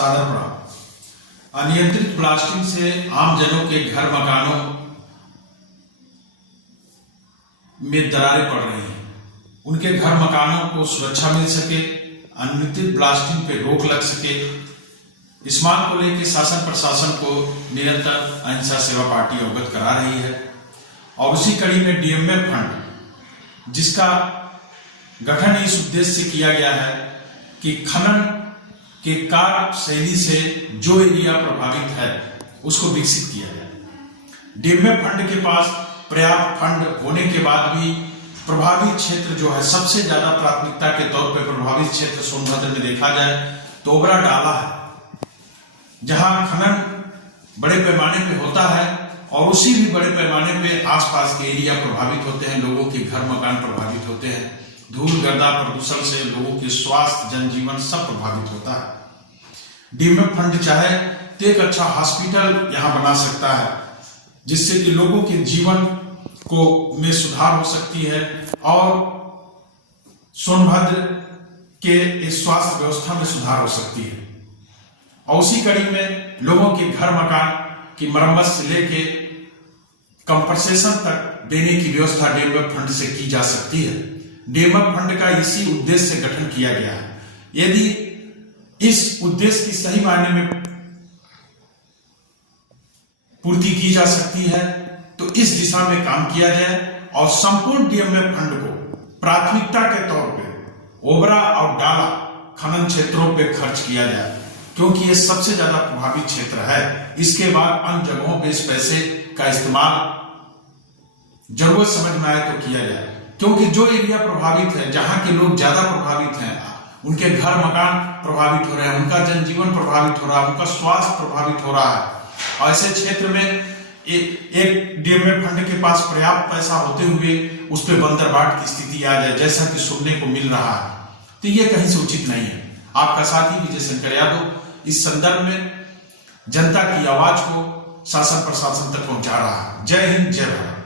सादर प्रणाम। अनियंत्रित ब्लास्टिंग से आमजनों के घर मकानों में दरारें पड़ रही हैं। उनके घर मकानों को सुरक्षा मिल सके, अनियंत्रित ब्लास्टिंग पे रोक लग सके, इस मांग को लेकर शासन प्रशासन को निरंतर अहिंसा सेवा पार्टी अवगत करा रही है। और उसी कड़ी में डीएमएफ फंड, जिसका गठन इस उद्देश्य से किया गया है कि खनन के कार्य शैली से जो एरिया प्रभावित है उसको विकसित किया जाए। डीएमएफ फंड के पास पर्याप्त फंड होने के बाद भी प्रभावित क्षेत्र जो है, सबसे ज्यादा प्राथमिकता के तौर पर प्रभावित क्षेत्र सोनभद्र में देखा जाए तो ओबरा डाला है, जहां खनन बड़े पैमाने पे होता है और उसी भी बड़े पैमाने पे आसपास के एरिया प्रभावित होते हैं, लोगों के घर मकान प्रभावित होते हैं। धूल गर्दा प्रदूषण से लोगों के स्वास्थ्य जनजीवन सब प्रभावित होता है। डीएमएफ फंड चाहे तो एक अच्छा हॉस्पिटल यहां बना सकता है, जिससे कि लोगों के जीवन को में सुधार हो सकती है और सोनभद्र के स्वास्थ्य व्यवस्था में सुधार हो सकती है। और उसी कड़ी में लोगों के घर मकान की मरम्मत से लेके कंपनसेशन तक देने की व्यवस्था डीएमएफ फंड से की जा सकती है। डीएमएफ फंड का इसी उद्देश्य से गठन किया गया है। यदि इस उद्देश्य की सही मायने में पूर्ति की जा सकती है तो इस दिशा में काम किया जाए और संपूर्ण डीएमएफ फंड को प्राथमिकता के तौर पे ओबरा और डाला खनन क्षेत्रों पे खर्च किया जाए, क्योंकि ये सबसे ज्यादा प्रभावित क्षेत्र है। इसके बाद अन्य जगहों पे इस पैसे का इस्तेमाल जरूरत समझ में आए तो किया जाए, क्योंकि जो एरिया प्रभावित है, जहां के लोग ज्यादा प्रभावित हैं, उनके घर मकान प्रभावित हो रहे हैं, उनका जनजीवन प्रभावित हो रहा है, उनका स्वास्थ्य प्रभावित हो रहा है। और ऐसे क्षेत्र में एक डीएमएफ फंड के पास पर्याप्त पैसा होते हुए उस पर बंदरबाट की स्थिति आ जाए, जैसा कि सुनने को मिल रहा है, तो ये कहीं से उचित नहीं है। आपका साथी विजय शंकर यादव इस संदर्भ में जनता की आवाज को शासन प्रशासन तक पहुंचा रहा है। जय हिंद, जय भारत।